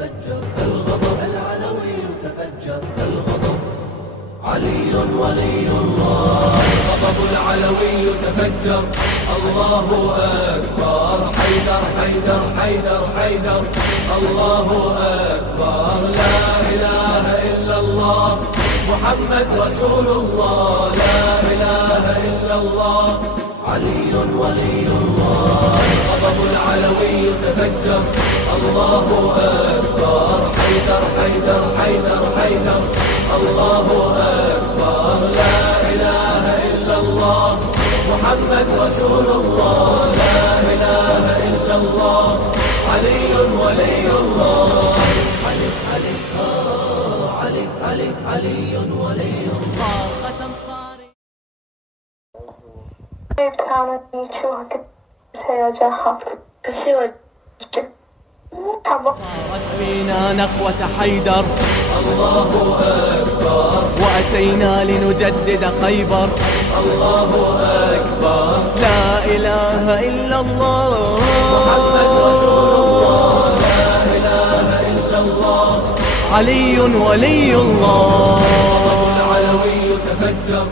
تفجر الغضب العلوي تفجر الغضب علي ولي الله الغضب العلوي تفجر الله أكبر حيدر حيدر حيدر حيدر الله أكبر لا إله إلا الله محمد رسول الله لا إله إلا الله علي ولي الله الغضب العلوي تفجر الله أكبر حيدر حيدر حيدر حيدر الله أكبر لا إله إلا الله محمد رسول الله لا إله إلا الله علي ولي الله علي علي علي علي علي ولي صاخة صاري صارت فينا نخوة حيدر الله أكبر وأتينا لنجدد خيبر الله أكبر لا إله إلا الله محمد رسول الله لا إله إلا الله علي ولي الله الغضب العلوي تفجر